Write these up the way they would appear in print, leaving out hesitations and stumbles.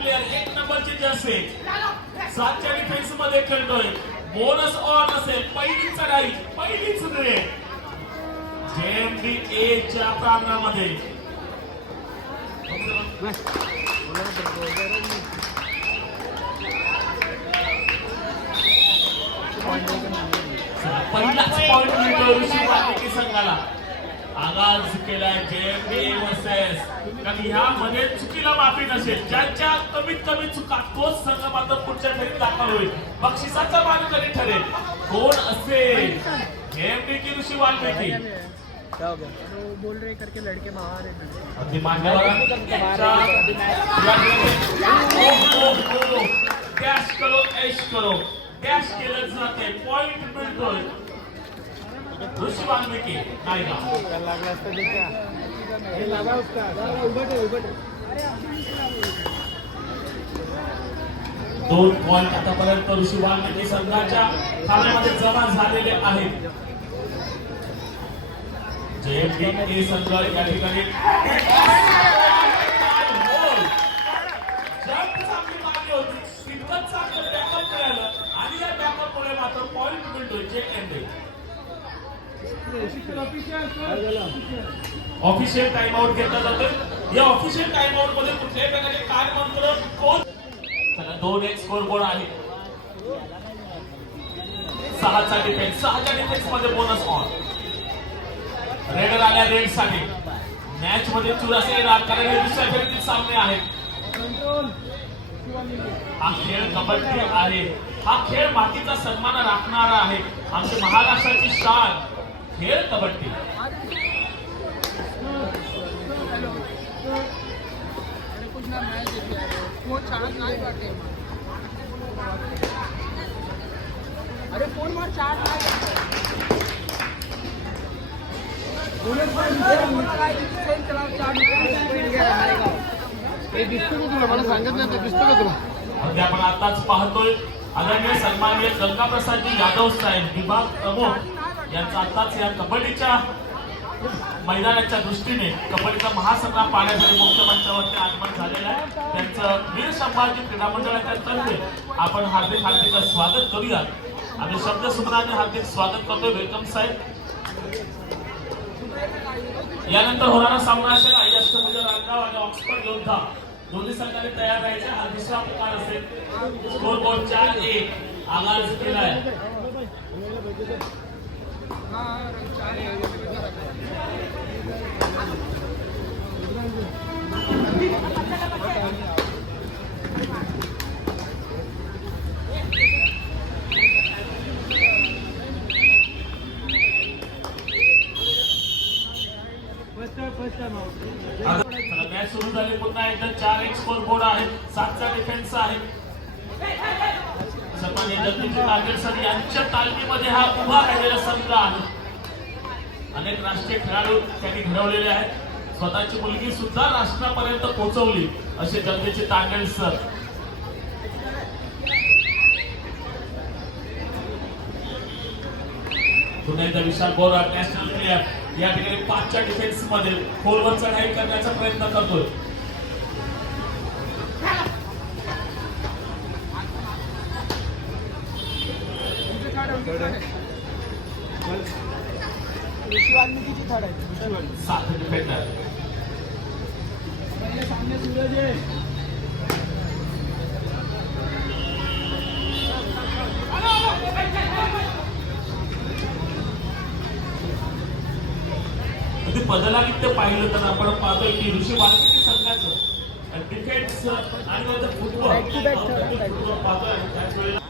Player एक नंबरची Jersey 7च्या defence मध्ये खेळतोय. बोनस ऑन असेल. पहिली चढाई पहिलीच रेड जेएमबी ए च्या प्रांगणामध्ये. पहिलाच पॉइंट मिळतो ऋषी वाल्मिकी संघाला. आगाज केलाय जेएमबी वर्सेस. कारण ह्यामध्ये चुकीला माफी नसेल. ज्यांच्या कमीत कमी चुका तोच संघ मात्र पुढच्या फेरीत दाखल होईल. बक्षिसाचा मानकरी ठरेल. कोण असेल जेएमबी की ऋषी वाल्मिकी. क्या हो गया? वो बोल रहे करके लड़के बाहर है ना. अगदी मान्यवर डॅश करो ऐश करो. डॅश केलं जाते. पॉइंट मिळतोय ऋषी वाल्मिकी नायगाव. लागला असता देखा हे लगा उसका उभट है. 2 पॉइंट आतापर्यंत ऋषी वाल्मिकी संघाच्या खात्यामध्ये जमा झालेले आहेत. जेएमबी संघ या ठिकाणी आणि या बॅकअपमुळे मात्र पॉइंट मिळतोय जेएमबी. ऑफिशियल टाइम आउट घेतला जातोय. या ऑफिशियल टाइम आउट मध्ये कुठल्याही प्रकारचे कार्यमंत्र कोण 2-1 स्कोर बोर्ड आहे. 6चा डिफेन्स 6च्या डिफेन्स मध्ये बोनस ऑन. रेडर आल्या रेड साठी. मॅच मध्ये चुरासे येणार कारण हे दुसऱ्या फेरीतील सामने आहेत. हा खेळ कबड्डी आहे. हा खेळ मातीचा सन्मान राखणारा आहे. आमच्या महाराष्ट्राची शान खेळ कबड्डी. अरे फोन मार चार मला सांगितलं दिसतो का तुला. आपण आताच पाहतोय आदरणीय सन्माननीय गंगाप्रसादजी यादव साहेब विभाग प्रमुख यांचा आताच या कबड्डीच्या मैदानाच्या दृष्टीने कबड्डीचा महासंग्राम पाहण्यासाठी मुख्य मंचावरती आगमन झालेलं आहे. त्यांचं वीर संभाजी क्रीडा मंडळाच्या तर्फे आपण हार्दिक स्वागत करूया. आम्ही शब्द सुमनाने हार्दिक स्वागत करतोय. वेलकम साहेब. यानंतर होणारा सामना असेल अष्टभुजा रांगाव आणि ऑक्सफर्ड योद्धा. दोन्ही संघाने तयार राहायचे. हा दुसरा प्रकार असेल. स्कोर बोर्ड 4-1 आगाज केलाय. मॅच सुरू झाली. पुन्हा एकदा 4-1 स्कोर बोर्ड आहे. 7चा डिफेन्स आहे. सन्माननीय जगदीश तागेर सर यांच्या तालमीमध्ये हा उभा राहिलेला संघ आहे. अनेक राष्ट्रीय खेळाडू त्यांनी घडवलेले आहेत. स्वतःची मुलगी सुद्धा राष्ट्रापर्यंत पोहोचवली असे जगदीश तागेर सर. पुन्हा एकदा विशाल बोरा नॅशनल प्लेयर या ठिकाणी 5च्या डिफेन्स मध्ये खोलवर चढाई करण्याचा प्रयत्न करतोय. ऋषी वाल्मिकीची थर्ड आहे. 7 डिफेंडर. सामने सूरज है. पदलागित्य पाहिलं तर आपण पाहतोय की ऋषी वाल्मिकी संघाचं डिफेन्स आणि त्याचं फुटबॉल पाहतोय. त्याच वेळेला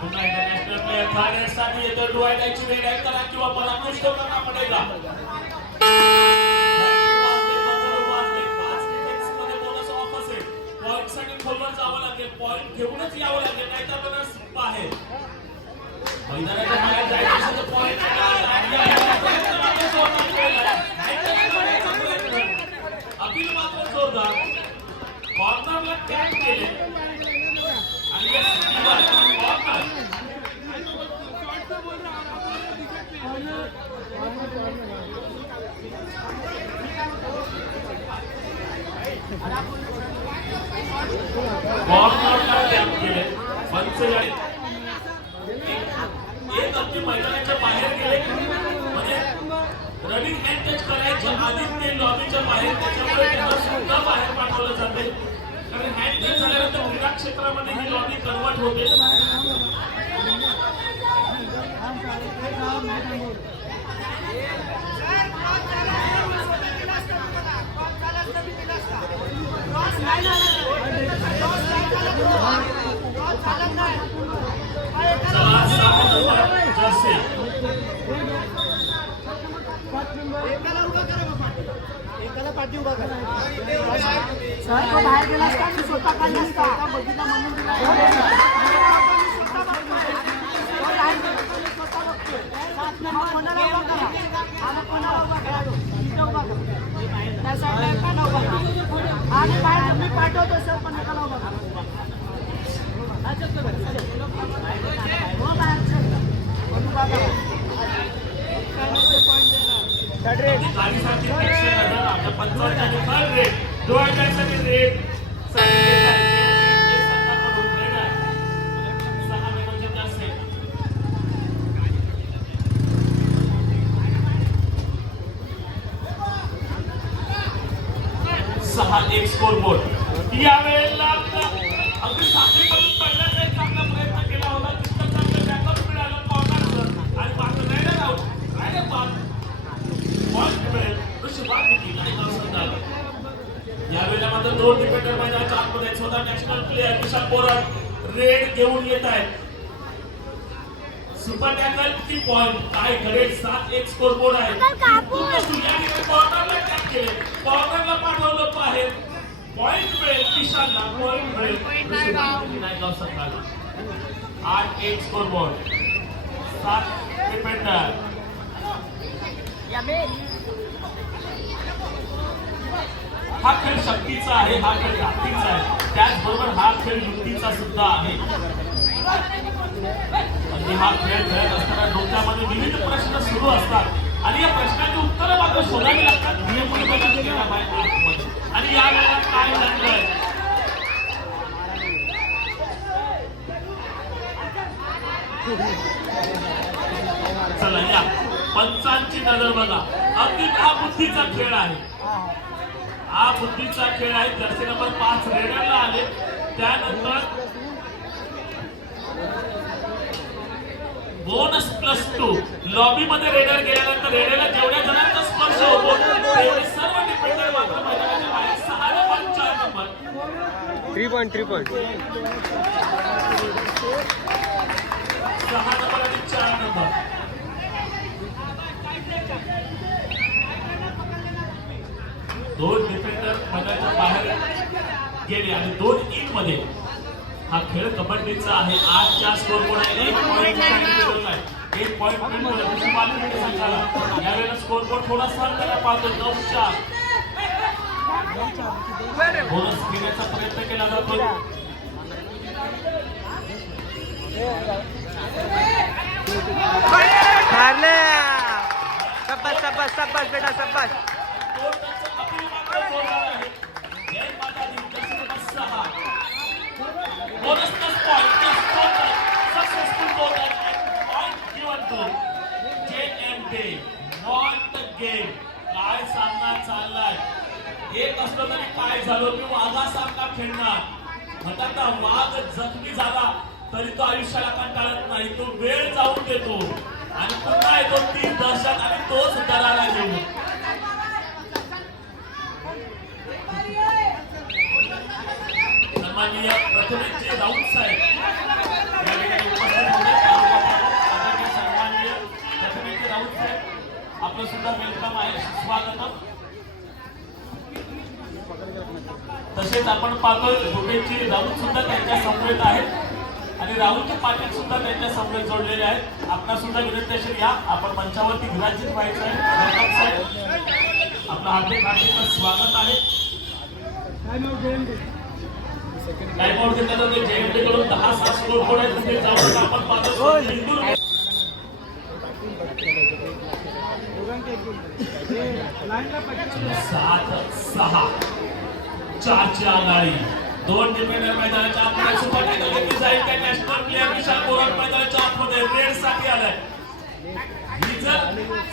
पुन्हा इंटरनॅशनल प्लेयर थायलंडसाठी येतो. डोळ्याची वेळ आहे करा किंवा परामर्श करना पडेगा. 5 डिफेन्स मध्ये बोनस ऑफ असेल. पॉइंट साठी खोलवर जावं लागेल. पॉइंट घेऊनच यावं लागेल नाहीतर बोनस बाहेर. मैदानाच्या बाहेर जायचं असेल तर पॉइंट अपील मात्र जोरदार. कॉर्नरला टॅग केले आणि या स्थितीवर कॉर्नर आदित्य लॉबीच्या बाहेर, त्याच्यामुळे त्यांना सुद्धा बाहेर पाठवलं जाते. कारण हँड टच झाल्यानंतर क्रीडा क्षेत्रामध्ये ही लॉबी कन्वर्ट होते. एकाला पाठी उभा करा. सर तो बाहेर गेला असता मी स्वतः काढला असता आता बघितला म्हणून दिला. स्वतः बघतोय. तो बाहेर गेला तर मी स्वतः बघतोय. मग कोणाला उभा करा. आम्ही कोणाला उभा करा. इथं उभा करा. त्या साईडला एकाला उभा करा. आणि बाहेर मी पाठवतो सर पण एकाला उभा करा. हो बाहेर चल. पण उभा करा. गाडीसाठी 100,000 आपल्या 55 आणि थर्ड रेट डोळ्यासाठी रेट सहा एक स्कोर बोर्ड यावेळेला अगदी साखळीपासून पहिल्याच एक चांगला प्रयत्न केला होता. तितकं चांगलं बॅकअप मिळालं कॉर्नरचं आणि मात्र रायडर आउट. रायडर बाद पॉईंट मिळेल ऋषभात यावेळेला मात्र दोन डिफेंडर मैदानाच्या आतमध्ये स्वतः नॅशनल प्लेअर विशाल पोराट रेड घेऊन येत आहेत. सुपर टॅकल की पॉईंट काय करेल. 7-1 स्कोर बोर्ड आहे. कॉर्नरला टॅप केले, कॉर्नरला पाठवलं बाहेर. पॉईंट मिळेल विशालला, पॉईंट मिळेल नायगाव संघाला. 8-1 स्कोर बोर्ड. 7 डिफेंडर. हा खेळ शक्तीचा आहे, हा खेळ ताकदीचा आहे, त्याचबरोबर हा खेळ युक्तीचा सुद्धा आहे. आणि हा खेळ खेळत असताना डोक्यामध्ये विविध प्रश्न सुरू असतात आणि या प्रश्नांची उत्तरं मात्र शोधावी लागतात. आणि यावेळेला काय घडलंय. चला या पंचांची नजर बघा. अगदी हा बुद्धीचा खेळ आहे, हा बुद्धीचा खेळ आहे. जर्सी नंबर 5 रेडरला आले. त्यानंतर बोनस +2 लॉबी मध्ये रेडर गेल्यानंतर रेडरला जेवढ्या जणांचा स्पर्श होतो तेवढे सर्व डिफेंडर मात्र मैदानाच्या बाहेर. 6 नंबर 4 नंबर 3 पॉइंट 6 नंबर आणि 4 नंबर. दोन डिफेंडर मैदानाच्या बाहेर गेले आणि 2 इन मध्ये हा खेळ कबड्डीचा आहे. 8च्या स्कोर बोर्ड आहे. 1 पॉईंट आहे. 1 पॉईंट संघाला. यावेळेला स्कोर बोर्ड थोडासा त्याला पाहतो. 9-4 बोनस घेण्याचा प्रयत्न केला जातो. शाबाश बेटा शाबाश. Bonus plus point is total successful total and point given to JMK. What the game. काय सामना चाललाय. एक असलं तरी काय झालं मी वाघासारखा खेळणार. म्हणतात ना वाघ जखमी झाला तरी तो आयुष्याला कंटाळत नाही. तो वेळ जाऊन देतो आणि पुन्हा येतो 3 दशक आणि तोच दरारा घेऊन. सन्माननीय प्रथमेशजी राऊत साहेब या ठिकाणी उपस्थित होते. सन्माननीय प्रथमेशजी राऊत साहेब आपलं सुद्धा वेलकम आहे, स्वागतम. तसेच आपण पाहतोय भूपेशजी राऊत सुद्धा त्यांच्या समवेत आहेत आणि राहुलजी पाटील सुद्धा त्यांच्या समवेत जोडलेले आहेत. आपला सुद्धा विनंती असेल या आपण मंचावरती विराजित व्हायचं आहे. वेलकम साहेब, आपलं हार्दिक हार्दिक स्वागत आहे. टाइम आउट घेतला तर जेएमडी कडून 10 स्कोर बोर्ड आहे. तिथे जाऊन आपण पाहतो बिंदू 7-6 4ची आघाडी. 2 डिफेंडर मैदानाच्या आतमध्ये सुपर टॅकल घेतली जाईल. त्या नॅशनल प्लेअर विशाल पोराट मैदानाच्या आतमध्ये रेड साठी आलाय. ही जर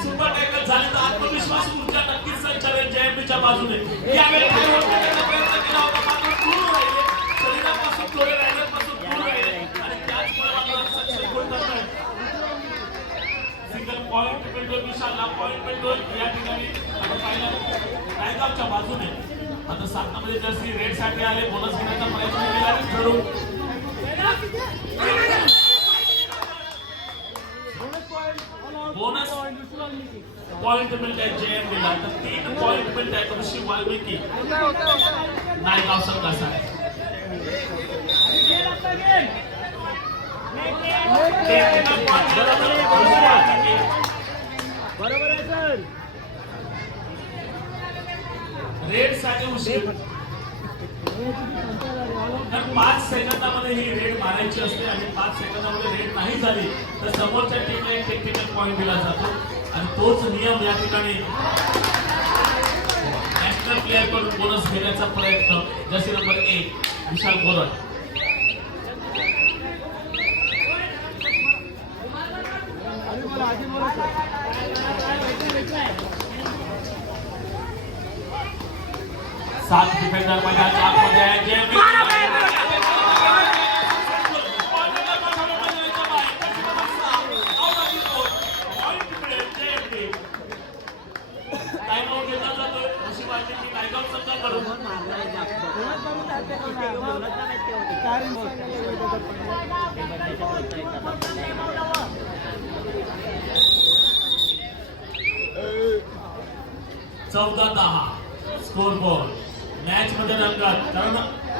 सुपर टॅकल झाली तर आत्मविश्वास ऊर्जा नक्कीच संचालित कबड्डीच्या बाजूने यावेळी काय होतं त्याचा प्रयत्न केला होता मात्र दूर राहिले शरीरापासून थोडे राहिल्यापासून दूर राहिले आणि त्याचमुळे मात्र सक्सेस गोल करताय सिंगल पॉइंट मिळतो विशालला पॉइंट मिळतो या ठिकाणी आपण पाहिलं नायगावच्या बाजूने आता 7 नंबरचे जर्सी रेड साठी आले बोनस घेण्याचा प्रयत्न केला जरूर बोनस पॉइंट मिळत आहे JMD ला तर 3 पॉइंट मिळत आहेत ऋषी वाल्मिकी नायगाव संघासाठी बरोबर आहे सर. रेड साठी उशीर तर 5 सेकंदामध्ये ही रेड मारायची असते आणि 5 सेकंदामध्ये रेड नाही झाली तर समोरच्या टीमला एक टेक्निकल पॉइंट दिला जातो आणि तोच नियम या ठिकाणी नॅशनल प्लेअर कडून बोनस घेण्याचा प्रयत्न जर्सी नंबर 1 विशाल गोरड आधी बोला सर. 7 डिफेंडर मैदानाच्या आतमध्ये आहे JMD टाइमआउट घेतला जातोय ऋषी वाल्मिकी नायगाव संघाकडून चौदा 10 स्कोर बोर्ड मॅच मध्ये रंगात कारण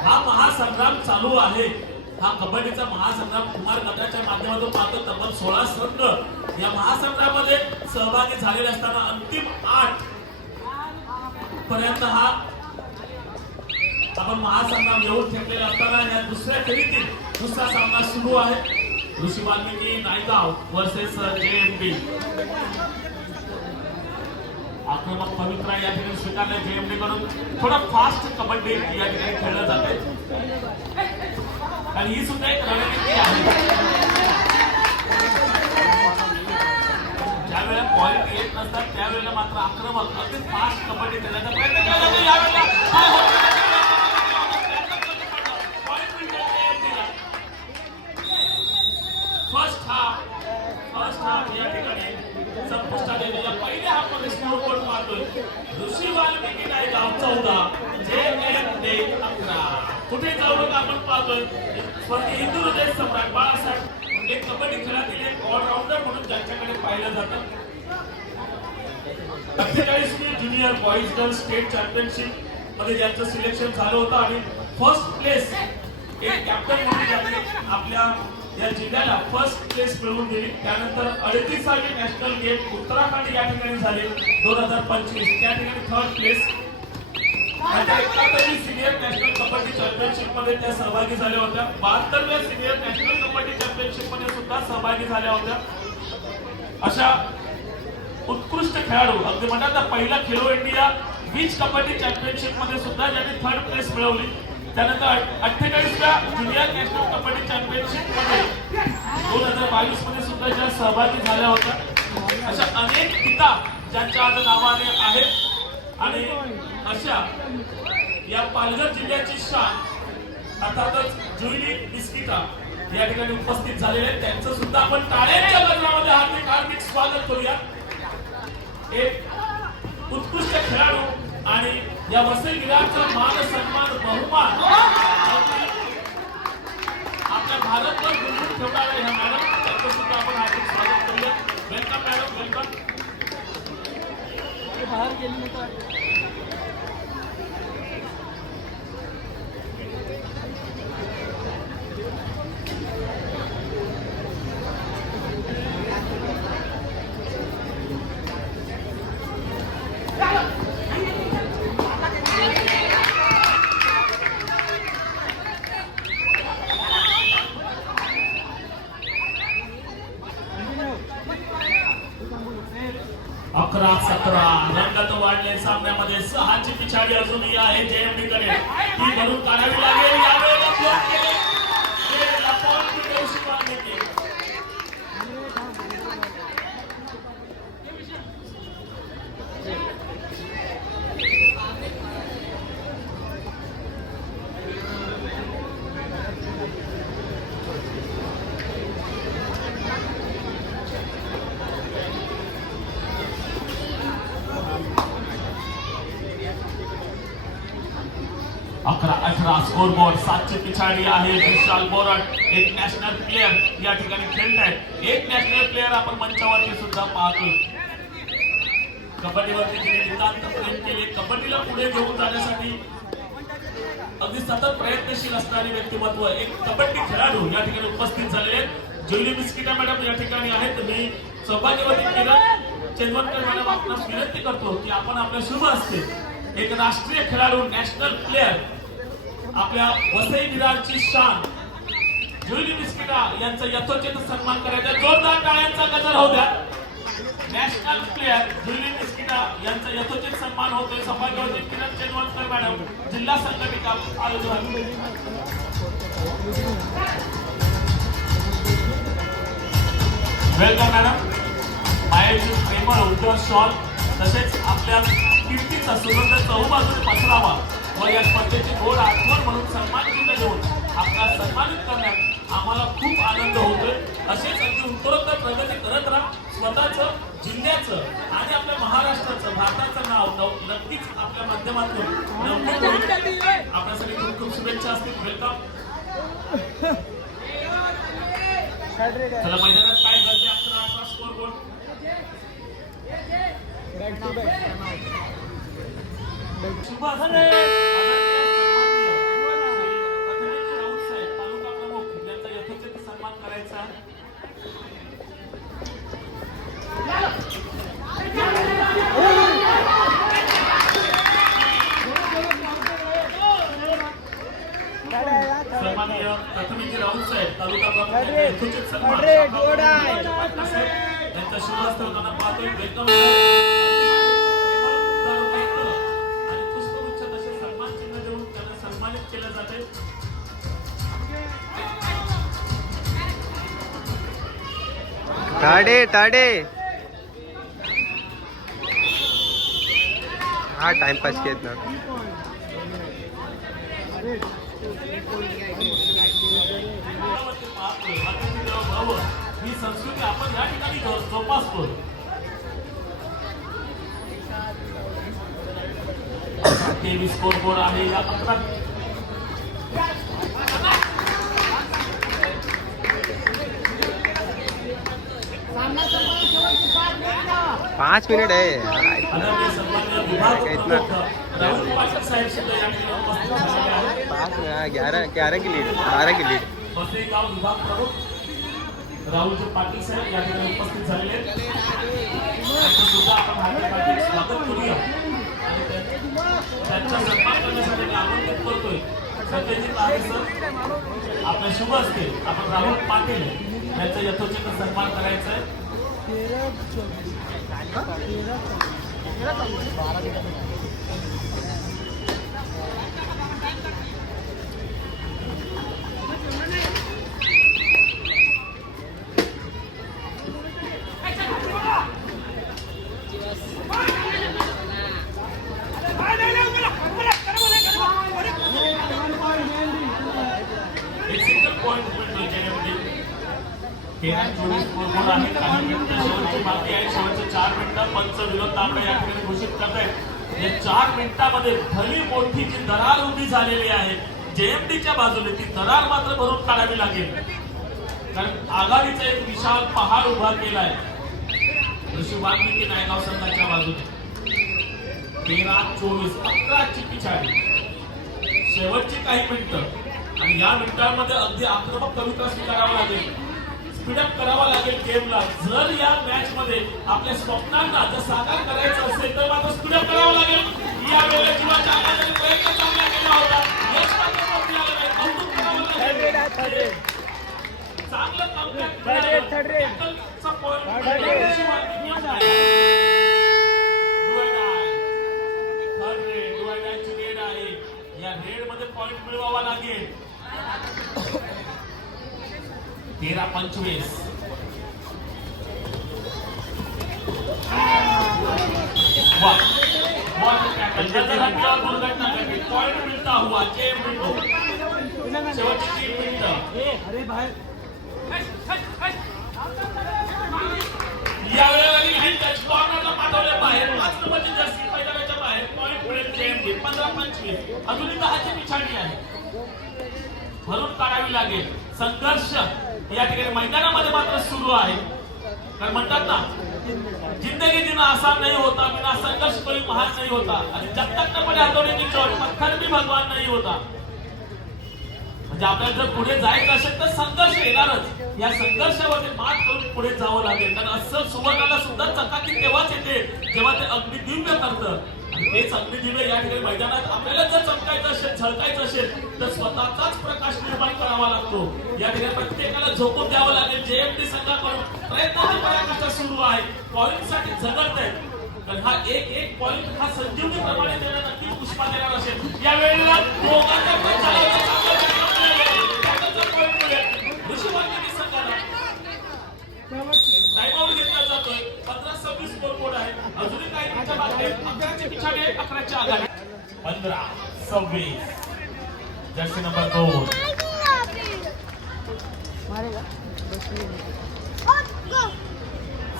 हा महासंग्राम चालू आहे हा कबड्डीचा महासंग्राम कुमार गटाच्या माध्यमातून पाहतो तब्बल 16 संघ या महासंग्रामध्ये सहभागी झालेले असताना अंतिम 8 पर्यंत हा आपण महासंग्राम येऊन ठेवलेला असताना या दुसऱ्या फेरीतील दुसरा सामना सुरू आहे ऋषी वाल्मिकी नायगाव वर्सेस JMD आक्रमक पवित्रा या ठिकाणी स्वीकारले JMD कडून थोडा फास्ट कबड्डी या ठिकाणी खेळलं जाते आणि ही सुद्धा एक रणनीती आहे ज्या वेळेला पॉइंट येत नसतात त्यावेळेला मात्र आक्रमक अगदी फास्ट कबड्डी खेळण्याचा प्रयत्न केला जातो यावेळेला फर्स्ट हाफ या ठिकाणी संपुष्टात येतो पहिल्या हाफ मध्ये स्कोर बोर्ड पाहतोय ऋषी वाल्मिकी नायगाव 14 JMD 11 कुठे जाऊ नका आपण पाहतोय स्वर्गीय हिंदू हृदय सम्राट बाळासाहेब एक कबड्डी खेळातील एक ऑलराऊंडर म्हणून ज्यांच्याकडे पाहिलं जातं 48वी junior boys girls state championship मध्ये ज्यांचं सिलेक्शन झालं होतं आणि फर्स्ट प्लेस एक कॅप्टन म्हणून त्यांनी आपल्या या जिल्ह्याला फर्स्ट प्लेस मिळवून दिली त्यानंतर 38वी नॅशनल गेम उत्तराखंड या ठिकाणी झाले 2025 त्या ठिकाणी 3rd place senior national kabaddi championship मध्ये त्या सहभागी झाल्या होत्या 72व्या सिनियर नॅशनल कबड्डी चॅम्पियनशिप मध्ये सुद्धा सहभागी झाल्या होत्या अशा उत्कृष्ट खेळाडू अगदी म्हणतात ना पहिला Khelo India beach kabaddi championship मध्ये सुद्धा ज्यांनी 3rd प्लेस मिळवली त्यानंतर 48व्या ज्युनियर नॅशनल कबड्डी चॅम्पियनशिप मध्ये 2022 मध्ये सुद्धा ज्या सहभागी झाल्या होत्या अशा अनेक किताब ज्यांच्या आज नावाने आहेत आणि अशा या पालघर जिल्ह्याची शान अर्थातच जुईली बिस्किटा या ठिकाणी उपस्थित झालेले आहेत त्यांचं सुद्धा आपण टाळ्यांच्या गजरामध्ये हार्दिक हार्दिक स्वागत करूया एक उत्कृष्ट खेळाडू आणि या वसईगिराचा मान सन्मान बहुमान आपल्या भारतवर गुंतवून ठेवणाऱ्या ह्या मॅडम त्यांचं सुद्धा आपण हार्दिक स्वागत करूया वेलकम मॅडम वेलकम बाहेर गेली नव्हतं अकरा 17 रंगत वाढले सामन्यामध्ये 6ची पिछाडी अजूनही आहे JMD कडे ती भरून काढावी लागेल यावेळेला ब्लॉक केले गेलेला पॉइंट मिळवू शकणार 11-18 स्कोर बोर्ड 7ची पिछाडी आहे विशाल बोरट एक नॅशनल प्लेअर या ठिकाणी खेळत आहेत एक नॅशनल प्लेअर आपण मंचावरती सुद्धा पाहतोय कबड्डीवरती तिने नितांत प्रेम केले कबड्डीला पुढे घेऊन जाण्यासाठी अगदी सतत प्रयत्नशील असणारे व्यक्तिमत्व एक कबड्डी खेळाडू या ठिकाणी उपस्थित झालेले आहेत जुली बिस्किटा मॅडम या ठिकाणी आहेत मी सौभाग्यवती किरण चंदवरकर मॅडम आपणास विनंती करतो की आपण आपल्या शुभ असते एक राष्ट्रीय खेळाडू नॅशनल प्लेअर आपल्या वसई विरारची शान जुली बिस्किटा यांचा यथोचित सन्मान करायचा जोरदार टाळ्यांचा गजर होऊ द्या नॅशनल प्लेअर जुली बिस्किटा यांचा यथोचित सन्मान होतोय सौभाग्यवती किरण चंदवरकर मॅडम जिल्हा संघटिका आयोजन वेलकम मॅडम मायेची प्रेमळ उज्ज्वल शॉल तसेच आपल्या कीर्तीचा सुगंध चहूबाजूने पसरावा व या स्पर्धेची गोड आठवण म्हणून सन्मानचिन्ह देऊन आपला सन्मानित करण्यात आम्हाला खूप आनंद होतोय असेच अगदी उत्तरोत्तर प्रगती करत राहा स्वतःचं जिल्ह्याचं आणि आपल्या महाराष्ट्राचं भारताचं नाव नक्कीच आपल्या माध्यमातून आपल्यासाठी खूप खूप शुभेच्छा असतील वेलकम चला मैदानात काय घडते आपला स्कोर बोर्ड शुभ असणे तालुका प्रमुख यांचा यथोचित सन्मान करायचा सन्माननीय प्रथमेशजी राऊत साहेब तालुका प्रमुख यथोचित सन्मान यांचा शुभ हस्त होताना पाहतोय वेलकम आणि पुष्पगुच्छ तसे सन्मान चिन्ह देऊन त्यांना सन्मानित केलं जाते टाडे टाडे हा टाइमपास केत ना ही संस्कृती आपण या ठिकाणी जोपासतो तेवीस स्कोर बोर्ड आहे या पत्रात 5 मिनिट आहे आदरणीय सन्माननीय विभाग प्रमुख राहुल पाटील साहेब सुद्धा या ठिकाणी उपस्थित झालेले आहेत 11 की लीड 12 की लीड वसई गाव विभाग प्रमुख राहुलजी पाटील साहेब या ठिकाणी उपस्थित झालेले आहेत त्यांचं सुद्धा आपण हार्दिक स्वागत करूया आणि त्यांचा सन्मान करण्यासाठी मी आमंत्रित करतोय सत्यजित आहे सर आपल्या शुभ असते आपण राहुल पाटील यांचा यथोचित सन्मान करायचा आहे एक सिंगल पॉइंट मिळतोय ज्यामध्ये 13-24 स्कोर आहे काही मिनिटं शेवटची बाकी आहे शेवटचे 4 मिनिटं पंच विनोद तांबे या ठिकाणी घोषित करतायत या 4 मिनिटांमध्ये भली मोठी जी दरार उभी झालेली आहे जेएमडीच्या बाजूने ती दरार मात्र भरून काढावी लागेल कारण आघाडीचा एक विशाल पहाड उभा केलाय ऋषी वाल्मिकी नायगाव संघाच्या बाजूने 13-24 11ची पिछाडी शेवटची काही मिनिटं आणि या मिनिटांमध्ये अगदी आक्रमक कविता स्वीकारावा लागेल स्पीडअप करावा लागेल गेमला जर या मॅच मध्ये आपल्या स्वप्नांना जर साकार करायचं असेल तर मात्र स्पीडअप करावं लागेल या वेळेला जीवाच्या आनंदाने प्रयत्न चांगला केला होता यश मात्र कमी आलं नाही कौतुक करावं लागेल चांगलं या रेड मध्ये पॉइंट मिळवावा लागेल 13-25 दुर्घटना घटी पॉइंट मिळता हुआ शेवटची 3 मिनिटं या वेळेला कॉर्नरला पाठवले बाहेर 5 नंबरची जर्सी मैदानाच्या बाहेर पॉइंट मिळेल JMD 15-25 अजूनही 10ची पिछाडी आहे. भरून काढावी लागेल. संघर्ष या ठिकाणी मैदानामध्ये मात्र सुरू आहे. कारण म्हणतात ना, जिंदगी जीना आसान नहीं होता, बिना संघर्ष कोई महान नहीं होता. आणि जब तक न पडे हातोडे की चोट, पत्थर भी भगवान नहीं होता. म्हणजे आपल्याला जर पुढे जायचं असेल तर संघर्ष येणारच. या संघर्षामध्ये मात करून पुढे जावं लागेल. कारण असं सुवर्णाला सुद्धा चकाकी तेव्हाच येते जेव्हा ते अग्निदिव्य करतं. आणि तेच अग्निदिव्य या ठिकाणी मैदानात आपल्याला जर चमकायचं असेल, झळकायचं असेल तर स्वतःचाच प्रकाश निर्माण करावा लागतो. या ठिकाणी प्रत्येकाला झोकून द्यावं लागेल. JMD संघाकडून प्रयत्नाची पराकाष्ठा सुरू आहे. पॉईंटसाठी झगडत आहेत. तर हा एक पॉईंट हा संजीवनी प्रमाणे देणं नक्कीच पुष्पा देणार असेल. या वेळेला दोघांच्या पण चालवलं चांगलं पॉईंट मिळेल. ऋषीवाल्मिकी संघाला टाइमआउट घेतला जातोय. 15-26 स्कोर बोर्ड आहे. अजूनही काही त्याच्या बाकी 11ची पिछाडी आहे, 11च्या आघाडी. 15-26 जर्सी नंबर 2.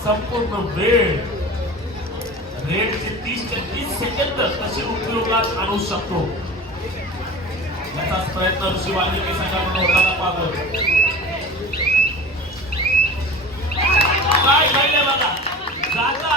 संपूर्ण वेळ रेडचे 30 ते 30 सेकंद कशी उपयोगात आणू शकतो याचाच प्रयत्न ऋषी वाल्मिकी संघाकडून होताना पाहतो. काय घडले बघा, जाता